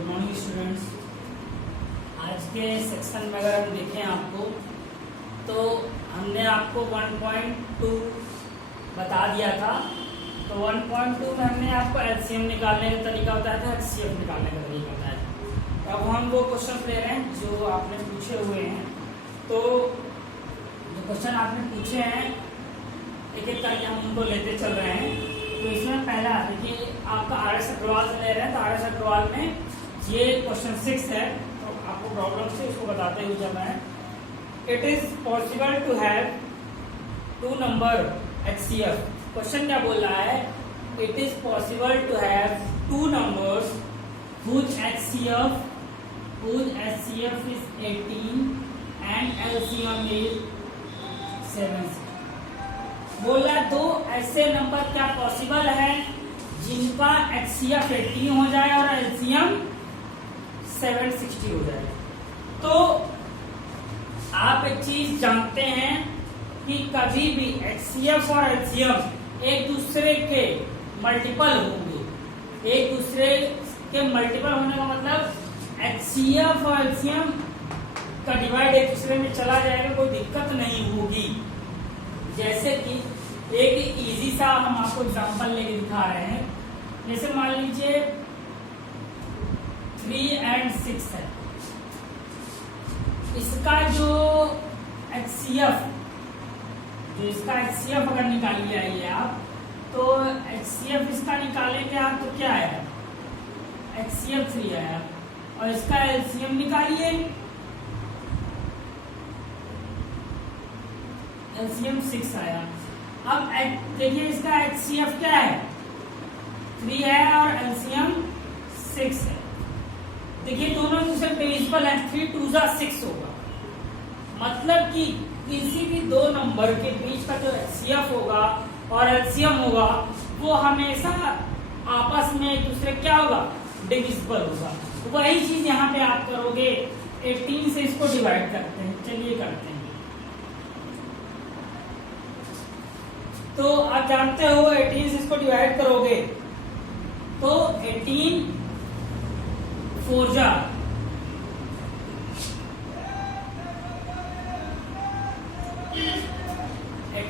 Good morning students. आज के section में अगर हम देखें आपको तो हमने आपको 1.2 बता दिया था। तो 1.2 में हमने आपको एलसीएम निकालने का तरीका बताया था, एचसीएफ निकालने का तरीका बताया था। तो अब हम वो क्वेश्चन ले रहे हैं जो आपने पूछे हुए हैं। तो जो क्वेश्चन आपने पूछे हैं एक एक करके हम उनको लेते चल रहे हैं। तो इसमें पहला देखिए आपका आर एस अग्रवाल से ले रहे हैं। तो आर एस अग्रवाल में ये क्वेश्चन 6 है। तो आपको प्रॉब्लम से इसको बताते हुए चल रहे हैं। It is possible to have two number HCF. Question क्या बोल रहा है? It is possible to have two numbers whose HCF is 18 and LCM is 7। बोल रहा है दो ऐसे नंबर क्या पॉसिबल है जिनका HCF 18 हो जाए और LCM 760 हो जाए। तो आप एक चीज जानते हैं कि कभी भी HCF और LCM एक दूसरे के मल्टीपल होंगे। एक दूसरे के मल्टीपल होने का मतलब HCF और LCM का डिवाइड एक दूसरे में चला जाएगा, कोई दिक्कत नहीं होगी। जैसे कि एक इजी सा हम आपको एग्जांपल लेके दिखा रहे हैं। जैसे मान लीजिए 3 और 6 है। इसका जो HCF अगर निकालिए आइए आप, तो HCF इसका निकालेंगे आप तो क्या आया? HCF 3 आया। और इसका LCM निकालिए, LCM 6 आया। अब देखिए इसका HCF क्या है? 3 है और LCM 6 है। देखिए दोनों दूसरे डिविजिबल है। 3 2 6 होगा। मतलब कि किसी भी दो नंबर के बीच का जो HCF होगा और LCM होगा वो हमेशा आपस में एक दूसरे क्या होगा? डिविजिबल होगा। वही चीज यहाँ पे आप करोगे। 18 से इसको डिवाइड करते हैं। चलिए करते हैं। तो आप जानते हो 18 से इसको डिवाइड करोगे तो 18 4 जा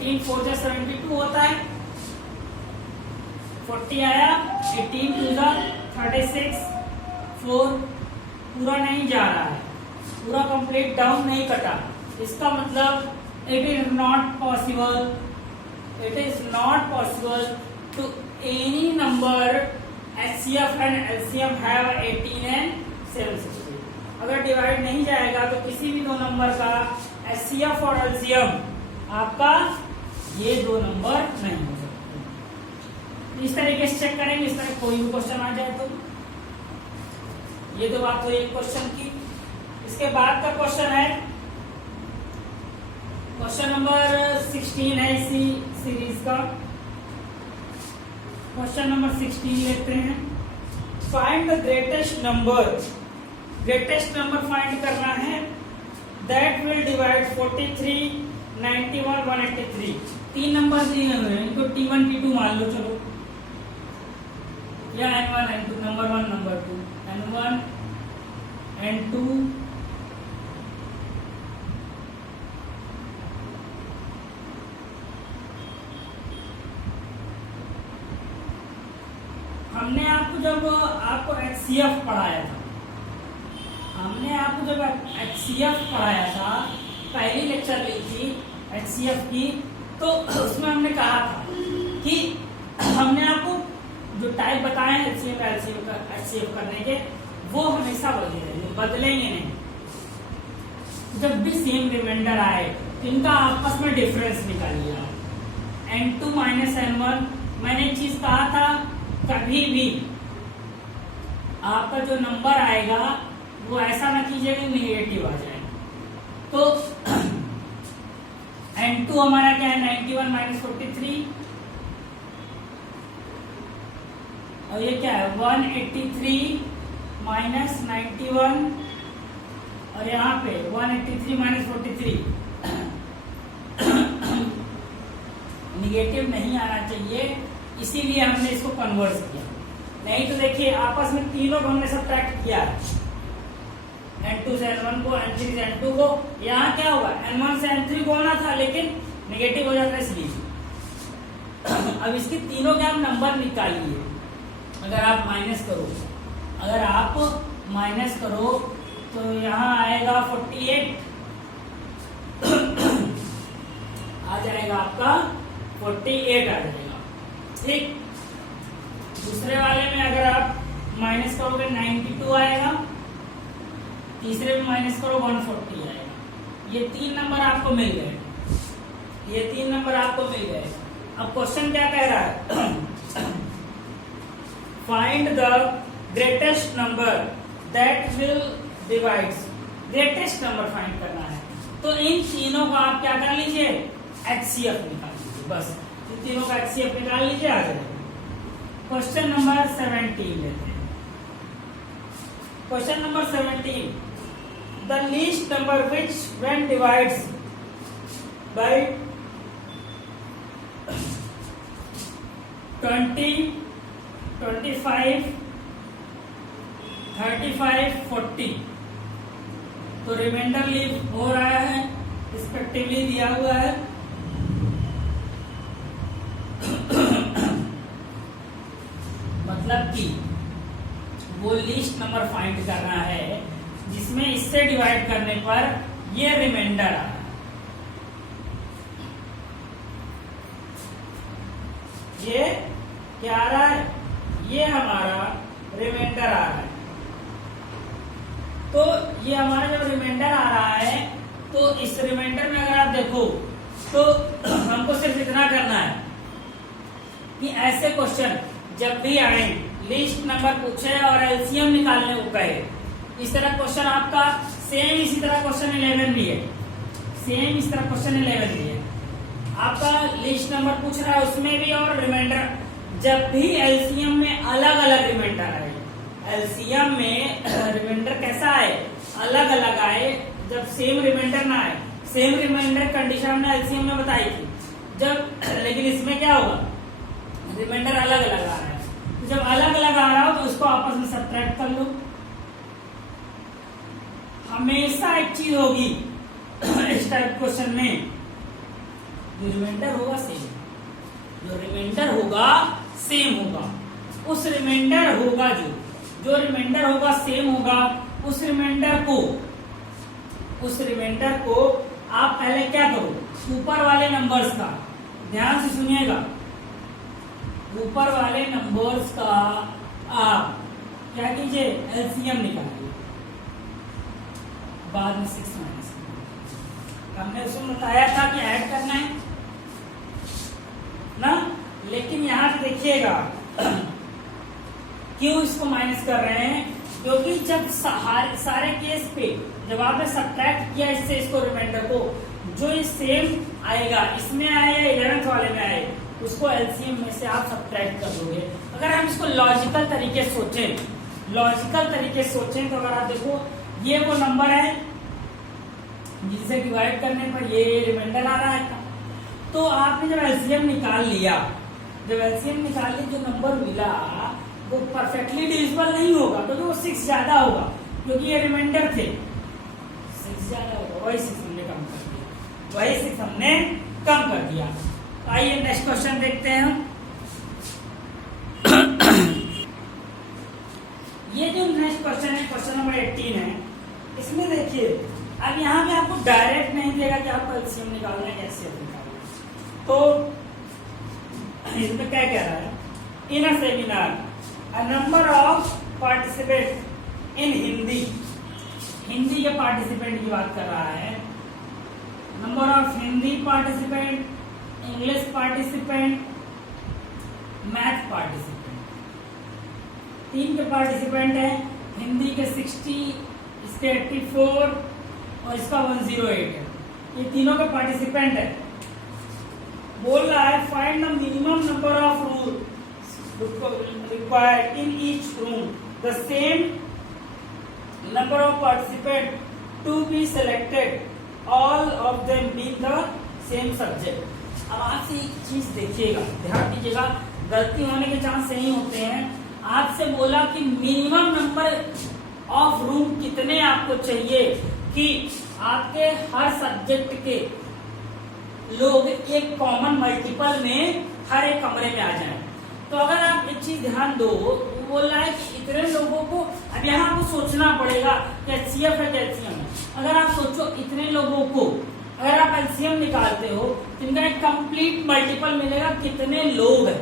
72 होता है। 40 आया। 18 2 जा 36 4 पूरा नहीं जा रहा है, पूरा कंप्लीट डाउन नहीं कटा। इसका मतलब it is not possible to any number HCF and LCM have 18 and 760। अगर डिवाइड नहीं जाएगा तो किसी भी दो नंबर का HCF और LCM आपका ये दो नंबर नहीं हो सकते। इस तरीके से चेक करेंगे। इस तरह कोई भी क्वेश्चन आ जाए तो ये तो बात हुई एक क्वेश्चन की। इसके बाद का क्वेश्चन है क्वेश्चन नंबर 16 है इसी सीरीज का। क्वेश्चन नंबर 16 लेते हैं। Find the greatest number find करना है दैट विल डिवाइड 43 91 183। 3 नंबर दिए हुए हैं, इनको T1 T2 मान लो। चलो या N1 N2 number 1 number 2 N1 N2 हमने आपको जब HCF पढ़ाया था, पहली लेक्चर ली थी HCF की, तो उसमें हमने कहा था कि हमने आपको जो टाइप बताए हैं HCF करने के वो हमेशा बदलेंगे नहीं। जब भी सेम रिमाइंडर आए तो इनका आपस में डिफरेंस निकालिए। N2 माइनस N1 मैंने एक चीज कहा था, कभी भी आपका जो नंबर आएगा वो ऐसा ना कीजिए कि निगेटिव आ जाए। तो N2 हमारा क्या है? 91 माइनस 43। और ये क्या है? 183 माइनस 91। और यहाँ पे 183 माइनस 43 निगेटिव नहीं आना चाहिए, इसीलिए हमने इसको कन्वर्ट किया। नहीं तो देखिए आपस में तीनों को हमने सब्ट्रैक्ट किया है, n2 से n1 को, n3 से n2 को। यहाँ क्या होगा, n1 से n3 को होना था लेकिन नेगेटिव हो जाता है इसलिए। अब इसके तीनों के आप नंबर निकालिए। अगर आप माइनस करो तो यहाँ आएगा 48 आ जाएगा आपका 48 आ जाएगा। ठीक, दूसरे वाले में अगर आप माइनस करोगे 92 आएगा, तीसरे में माइनस करो 140 आएगा। ये तीन नंबर आपको मिल गए, अब क्वेश्चन क्या कह रहा है, find the greatest number that will divides. Greatest number find करना है, तो इन तीनों को आप क्या कर लीजिए, HCF निकाल लीजिए। बस इन तीनों का HCF निकाल लीजिए, आ जाएगा। क्वेश्चन नंबर 17 लेते हैं। Question number 17, the least number which when divides bye 20, 25, 35, 40 तो रिमाइंडर लीव हो रहा है, रिस्पेक्टिवली दिया हुआ है। मतलब कि वो लीस्ट नंबर फाइंड करना है जिसमें इससे डिवाइड करने पर ये रिमाइंडर आ रहा है। ये क्या आ रहा है, ये हमारा रिमाइंडर आ रहा है। तो ये हमारा जब रिमाइंडर आ रहा है तो इस रिमाइंडर में अगर आप देखो तो हमको सिर्फ इतना करना है कि ऐसे क्वेश्चन जब भी आए, लिस्ट नंबर पूछे और एलसीएम निकालने को कहे, इस तरह क्वेश्चन आपका सेम इसी तरह क्वेश्चन 11 भी है, सेम इस तरह क्वेश्चन 11 भी है। आपका लिस्ट नंबर पूछ रहा है उसमें भी, और रिमाइंडर जब भी एलसीएम में अलग अलग रिमाइंडर आए, एलसीएम में रिमाइंडर कैसा आए, अलग अलग आए। जब सेम रिमाइंडर ना आए, सेम रिमाइंडर कंडीशन हमने एलसीएम में बताई थी जब, लेकिन इसमें क्या होगा, रिमाइंडर अलग अलग आ रहा है। तो जब अलग अलग आ रहा हो तो उसको आपस में सब्ट्रैक्ट कर लो। हमेशा एक चीज होगी इस टाइप क्वेश्चन में, जो रिमाइंडर होगा सेम, जो रिमाइंडर होगा सेम होगा, उस रिमाइंडर होगा जो रिमाइंडर होगा सेम होगा, उस रिमाइंडर को आप पहले क्या करो, ऊपर वाले नंबर्स का, ध्यान से सुनिएगा, ऊपर वाले नंबर्स का आप क्या कीजिए, एलसीएम निकालिए, बाद में 6 माइनस। हमने उसमें बताया था कि ऐड करना है ना, लेकिन यहां से देखिएगा क्यों इसको माइनस कर रहे हैं, क्योंकि जब सारे केस पे जब आपने सब्ट्रैक्ट किया इससे इसको रिमाइंडर को, जो ये सेम आएगा, इसमें आए या 11th वाले में आए, उसको एलसीएम में से आप सब्ट्रैक्ट कर दोगे। अगर हम इसको लॉजिकल तरीके से सोचें तो अगर आप देखो ये वो नंबर है जिसे डिवाइड करने पर ये रिमाइंडर आ रहा है, तो आपने जब एलसीएम निकाल लिया, जो नंबर मिला वो परफेक्टली डिविजिबल नहीं होगा, क्योंकि वो 6 ज्यादा होगा, क्योंकये रिमाइंडर थे, 6 ज्यादा होगा, वही 6 हमने कम कर दिया। आइए नेक्स्ट क्वेश्चन देखते हैं। ये जो नेक्स्ट क्वेश्चन है, क्वेश्चन नंबर 18 है, इसमें देखिए अब यहाँ पे आपको डायरेक्ट नहीं देगा कि आपको एलसीएम निकालना है, कैसे निकालना है। तो इसमें क्या कह रहा है, in a seminar a number of participant in Hindi के पार्टिसिपेंट की बात कर रहा है, number of Hindi participant, English participant, math participant, 3 के पार्टिसिपेंट है। हिंदी के 60, इसके 84 और इसका 108 है, ये तीनों के पार्टिसिपेंट है। बोल रहा है find the minimum number of rule required in each room, the same number of participants to be selected, all of them being the same subject। अब आपसे एक चीज देखिएगा, ध्यान दीजिएगा, गलती होने के चांस नहीं होते हैं। आपसे आपसे बोला कि मिनिमम नंबर ऑफ रूम कितने आपको चाहिए कि आपके हर सब्जेक्ट के लोग एक कॉमन मल्टीपल में हर एक कमरे में आ जाएं। तो अगर आप एक चीज ध्यान दो, वो बोल रहा है कि इतने लोगों को, अब यहाँ आपको सोचना पड़ेगा कि HCF है कि LCM है। अगर आप सोचो इतने लोगों को अगर आप LCM निकालते हो तो इनका एक कंप्लीट मल्टीपल मिलेगा, कितने लोग हैं,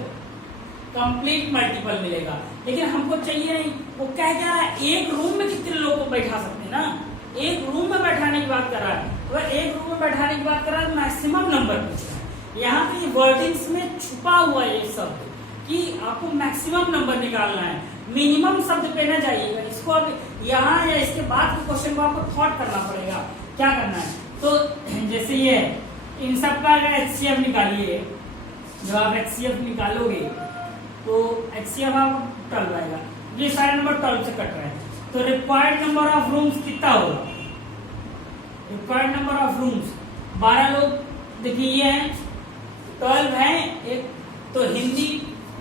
कंप्लीट मल्टीपल मिलेगा। लेकिन हमको चाहिए नहीं, वो क्या कह रहा है, एक रूम में कितने लोगों को बैठा सकते हैं ना, एक रूम में बैठाने की बात कर रहा है। अगर एक रूम में बैठाने की बात कर रहा है तो मैक्सिमम नंबर पूछ रहा है। यहाँ पे वर्डिंग्स में छुपा हुआ है ये शब्द कि आपको मैक्सिमम नंबर निकालना है, मिनिमम शब्द पे ना जाइएगा। इसको अब यहाँ या इसके बाद के क्वेश्चन को आपको थॉट करना पड़ेगा क्या करना है। तो जैसे ये इन सब का अगर HCF निकालिए, जब आप HCF निकालोगे तो HCF आप 12 आएगा, ये सारे नंबर 12 से कट रहे हैं। तो रिक्वायर्ड नंबर ऑफ रूम्स कितना होगा, रिक्वायर्ड नंबर ऑफ रूम्स 12 लोग, देखिए ये है 12 है एक, तो हिंदी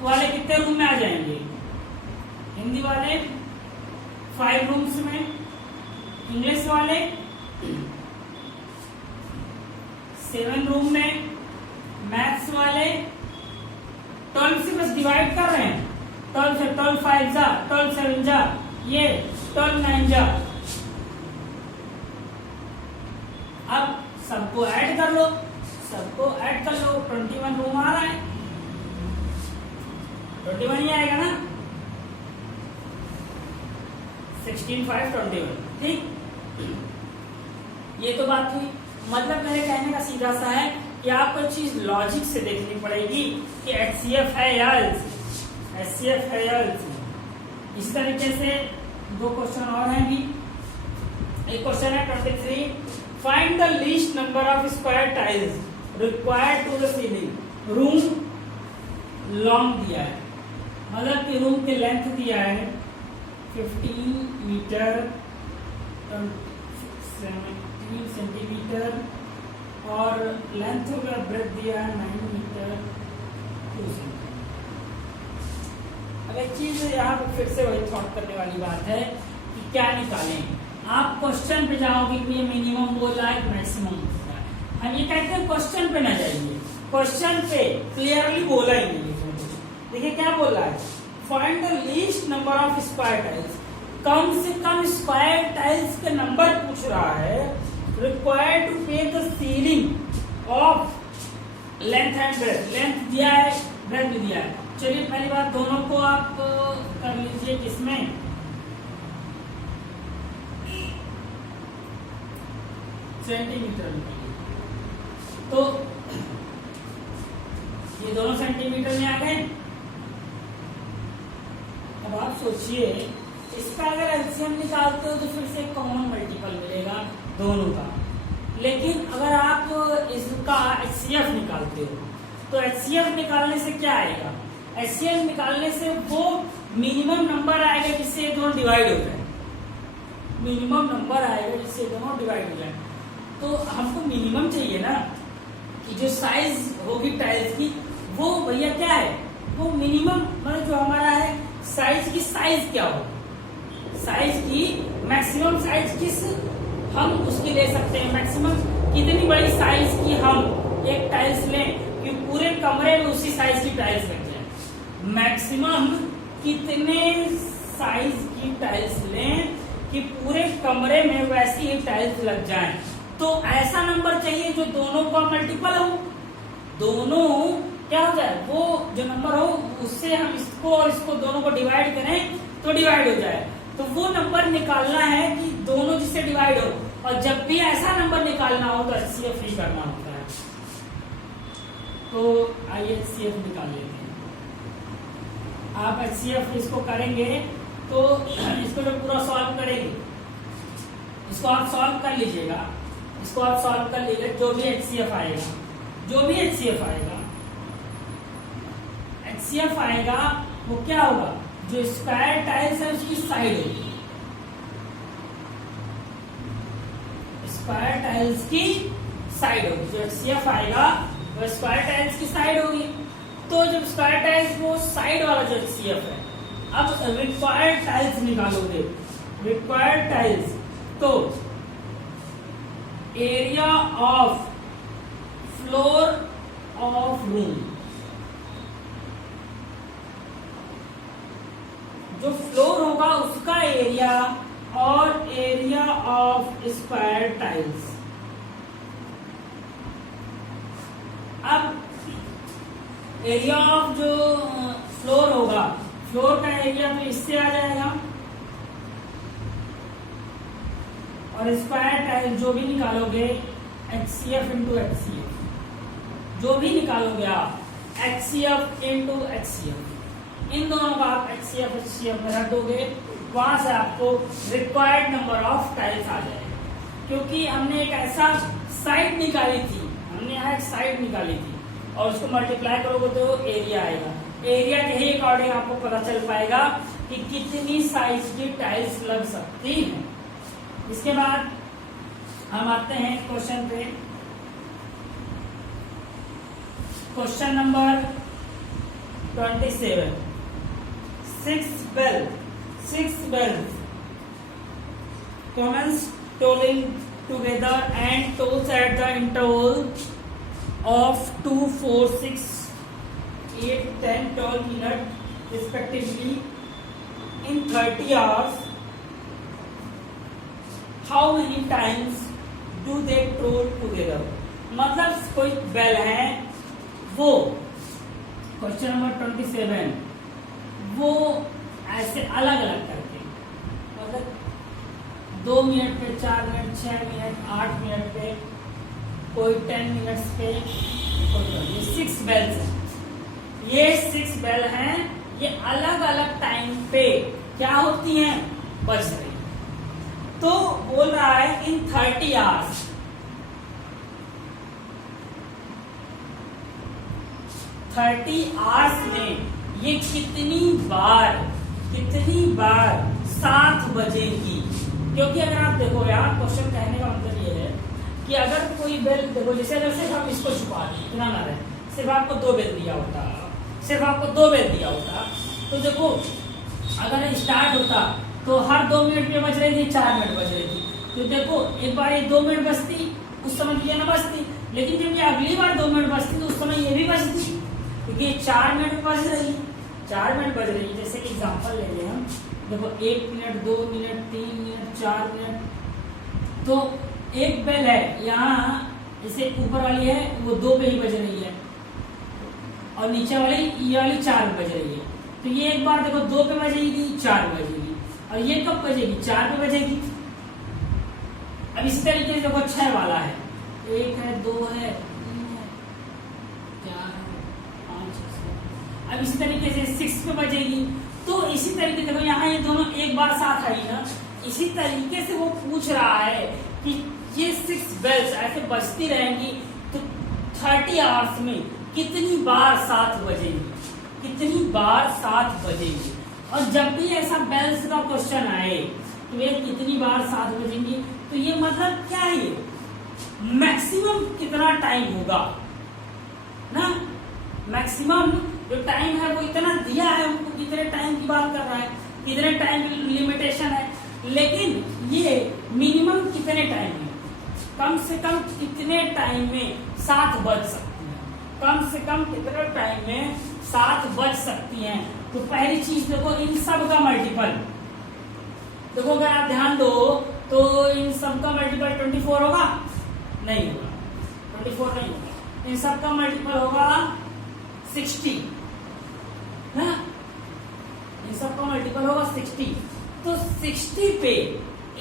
वाले कितने रूम में आ जाएंगे, हिंदी वाले 5 रूम्स में, इंग्लिश वाले 7 रूम में, मैथ्स वाले 12 से बस डिवाइड कर रहे हैं, 12 से 12 5 जा, 12 7 जा, ये 12 9 जा। अब सबको ऐड कर लो, सबको ऐड कर लो, 21 रूम आ रहा है, 21 ही आएगा ना, 16 5 21, ठीक। ये तो बात हुई। मतलब मेरे कहने का सीधा सा है कि आपको चीज लॉजिक से देखनी पड़ेगी कि HCF है या LCM, HCF है या LCM। इस तरीके से 2 क्वेश्चन और हैं भी। एक क्वेश्चन है 23, find the least number of square tiles required to the ceiling. Room long दिया है, मतलब कि रूम के लेंथ दिया है 15 मीटर 17 सेंटीमीटर और लेंथ का ब्रेथ दिया है 9 मीटर 2 सेंटीमीटर। अब एक चीज यहाँ पर फिर से वही थॉट करने वाली बात है कि क्या निकालें। आप क्वेश्चन पे जाओगे कि ये मिनिमम बोला है मैक्सिमम बोला है, हम ये कहते हैं क्वेश्चन पे ना जाइए, क्वेश्चन पे क्लियरली बोला ही नहीं है। देखिए क्या बोला है, find the least number of square tiles, कम से कम स्क्वायर टाइल्स के नंबर पूछ रहा है, required to pave the ceiling of length and breadth. Length दिया है, ब्रेथ भी दिया है। चलिए पहली बात दोनों को आप कर लीजिए, किसमें, सेंटीमीटर में। तो ये दोनों सेंटीमीटर में आ गए। अब आप सोचिए इसका अगर LCM निकालते हो तो फिर से कॉमन मल्टीपल मिलेगा दोनों का। लेकिन अगर आप इसका HCF निकालते हो तो HCF निकालने से क्या आएगा, HCF निकालने से वो मिनिमम नंबर आएगा जिससे ये दोनों डिवाइड हो जाए, मिनिमम नंबर आएगा जिससे ये दोनों डिवाइड हो जाए। तो हमको मिनिमम चाहिए ना कि जो साइज होगी टाइल्स की वो भैया क्या है, वो मिनिमम मतलब जो हमारा है साइज की, साइज क्या हो, साइज की मैक्सिमम साइज किस हम उसकी ले सकते हैं, मैक्सिमम कितनी बड़ी साइज की हम एक टाइल्स लें कि पूरे कमरे में उसी साइज की टाइल्स लग जाए, मैक्सिमम कितने साइज की टाइल्स लें कि पूरे कमरे में वैसी ही टाइल्स लग जाएं। तो ऐसा नंबर चाहिए जो दोनों का मल्टीपल हो, दोनों क्या हो जाए, वो जो नंबर हो उससे हम इसको और इसको दोनों को डिवाइड करें तो डिवाइड हो जाए। तो वो नंबर निकालना है कि दोनों जिससे डिवाइड हो, और जब भी ऐसा नंबर निकालना हो तो HCF ही करना होता है। तो आइए HCF निकाल लेते हैं। आप HCF इसको करेंगे तो इसको जब पूरा सॉल्व करेंगे, इसको आप सॉल्व कर लीजिएगा, इसको आप सॉल्व कर लीजिए, जो भी HCF आएगा, जो भी HCF आएगा, HCF आएगा वो क्या होगा, जो स्क्वायर टाइल्स है उसकी साइड होगी, स्क्वायर टाइल्स की साइड होगी, जो HCF आएगा वो स्क्वायर टाइल्स की साइड होगी। तो जब स्क्वायर टाइल्स वो साइड वाला जो HCF है अब रिक्वायर्ड टाइल्स निकालोगे, रिक्वायर्ड टाइल्स, तो area of floor of room, जो फ्लोर होगा उसका एरिया और एरिया ऑफ स्क्वायर टाइल्स। अब एरिया ऑफ जो फ्लोर होगा, फ्लोर का एरिया तो इससे आ जाएगा, और स्क्वायर टाइल जो भी निकालोगे HCF इंटू HCF, जो भी निकालोगे आप HCF इंटू HCF, इन दोनों का आप HCF HCF में रख दोगे, वहां से आपको रिक्वायर्ड नंबर ऑफ टाइल्स आ जाएगा। क्योंकि हमने एक ऐसा साइड निकाली थी, हमने यहाँ एक साइड निकाली थी, और उसको मल्टीप्लाई करोगे तो एरिया आएगा। एरिया के ही अकॉर्डिंग आपको पता चल पाएगा कि कितनी साइज की टाइल्स लग सकती है। इसके बाद हम आते हैं क्वेश्चन पे, question number 27। six bells commence tolling together and tolls at the interval of 2, 4, 6, 8, 10, 12 minutes respectively in 30 hours. How many times do they toll together? मतलब कोई बेल है, वो क्वेश्चन नंबर 27, वो ऐसे अलग अलग करके, मतलब 2 मिनट पे, 4 मिनट, 6 मिनट, 8 मिनट पे, कोई 10 मिनट्स पे, ये 6 बेल्स हैं। ये 6 बेल हैं, ये अलग अलग टाइम पे क्या होती हैं, बज रही। तो बोल रहा है इन 30 आवर्स, 30 आवर्स में ये कितनी बार 7 बजेगी। क्योंकि अगर आप देखो यार, क्वेश्चन कहने का मतलब ये है कि अगर कोई बेल देखो, जैसे अगर सिर्फ हम इसको छुपा दें, इतना ना रहे, सिर्फ आपको 2 बेल दिया होता, सिर्फ आपको 2 बेल दिया होता, तो देखो अगर स्टार्ट होता तो हर 2 मिनट में बज रही थी, 4 मिनट बज रही थी, तो देखो एक बार ये 2 मिनट बजती, उस समय ये ना बजती, लेकिन जब ये अगली बार 2 मिनट बजती तो उस समय ये भी बजती, क्योंकि ये 4 मिनट बज रही, 4 मिनट बज रही। जैसे कि एग्जांपल ले लें हम, देखो 1 मिनट, 2 मिनट, 3 मिनट, 4 मिनट, तो एक बेल है यहाँ, जैसे ऊपर वाली है वो 2 पे ही बज रही है, और नीचे वाली ये वाली 4 पे बज रही है, तो ये एक बार देखो 2 पे बजेगी, 4 पे बजेगी, और ये कब बजेगी, 4 पे बजेगी। अब इसी तरीके से देखो 6 वाला है, 1 है, 2 है, 3 है, 4 है, 5 है, अब इसी तरीके से 6 पे बजेगी। तो इसी तरीके देखो यहाँ ये दोनों एक बार साथ आई ना, इसी तरीके से वो पूछ रहा है कि ये 6 बेल्स ऐसे बजती रहेंगी तो 30 आवर्स में कितनी बार 7 बजेंगी, कितनी बार 7 बजेंगी। और जब भी ऐसा बेल्स का क्वेश्चन आए तो ये कितनी बार 7 बजेंगी, तो ये मतलब क्या है, मैक्सिमम कितना टाइम होगा ना, मैक्सिमम जो टाइम है वो इतना दिया है उनको, कितने टाइम की बात कर रहा है, कितने टाइम की लिमिटेशन है, लेकिन ये मिनिमम कितने टाइम में, कम से कम कितने टाइम में 7 बज सकती है, कम से कम कितने टाइम में 7 बज सकती हैं। तो पहली चीज देखो, इन सब का मल्टीपल देखो, अगर आप ध्यान दो तो इन सब का मल्टीपल 24 होगा, नहीं होगा, 24 नहीं होगा, इन सब का मल्टीपल होगा 60 ना, इन सब का मल्टीपल होगा 60। तो 60 पे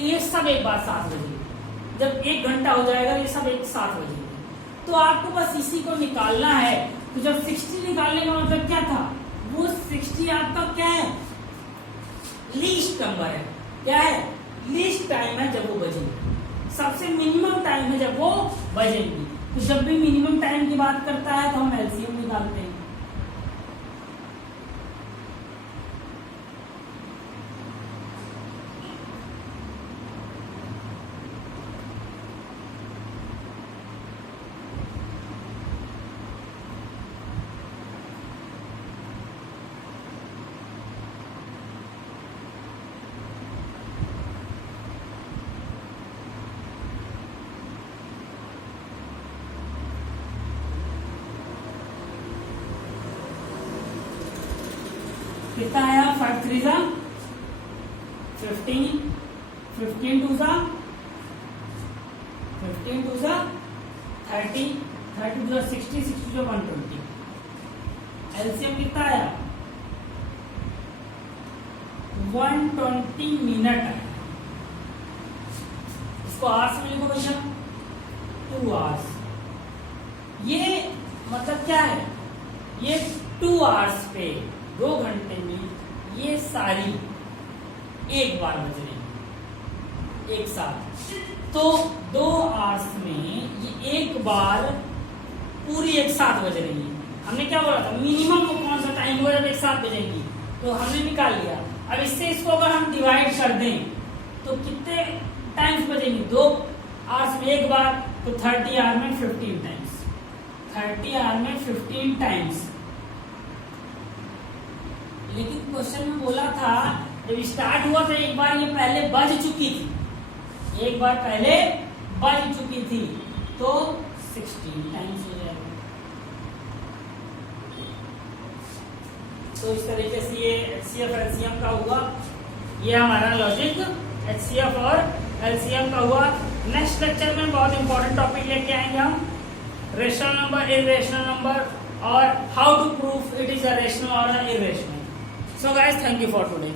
ये सब एक बार 7 बजेगी, जब 1 घंटा हो जाएगा ये सब एक 7 बजेगी। तो आपको बस इसी को निकालना है। तो जब 60 निकालने का मतलब क्या था, वो 60 आपका क्या है, लीस्ट नंबर है, क्या है, लीस्ट टाइम है जब वो बजेंगे, सबसे मिनिमम टाइम है जब वो बजेंगी। तो जब भी मिनिमम टाइम की बात करता है तो हम एलसीएम निकालते हैं। कितना आया 5 3 जा 15, 15 2 जा 15 2 जा 30, 30 2 जा 60, 60 2 जा 120। एलसीएम कितना आया 120 मिनट आया। इसको आवर्स में लिखो भैया 2 आवर्स। ये मतलब क्या है, ये 2 आवर्स पे 2 घंटे में ये सारी एक बार बज रही एक साथ। तो 2 आवर्स में ये एक बार पूरी एक साथ बज रही है। हमने क्या बोला था, मिनिमम को कौन सा टाइम होगा जब एक साथ बजेंगी, तो हमने निकाल लिया। अब इससे इसको अगर हम डिवाइड कर दें तो कितने टाइम्स बजेंगी, 2 आवर्स में एक बार, तो 30 आवर में 15 टाइम्स, 30 आवर में 15 टाइम्स। लेकिन क्वेश्चन में बोला था जब स्टार्ट हुआ था एक बार ये पहले बज चुकी थी, एक बार पहले बज चुकी थी, तो 16 टाइम्स हो जाएगा। तो इस तरीके से ये HCF LCM का हुआ, ये हमारा लॉजिक HCF और LCM का हुआ। नेक्स्ट लेक्चर में बहुत इंपॉर्टेंट टॉपिक लेके आएंगे हम, रेशनल नंबर, इरेशनल नंबर, और how to proof it is a rational और irrational. So guys, thank you for today.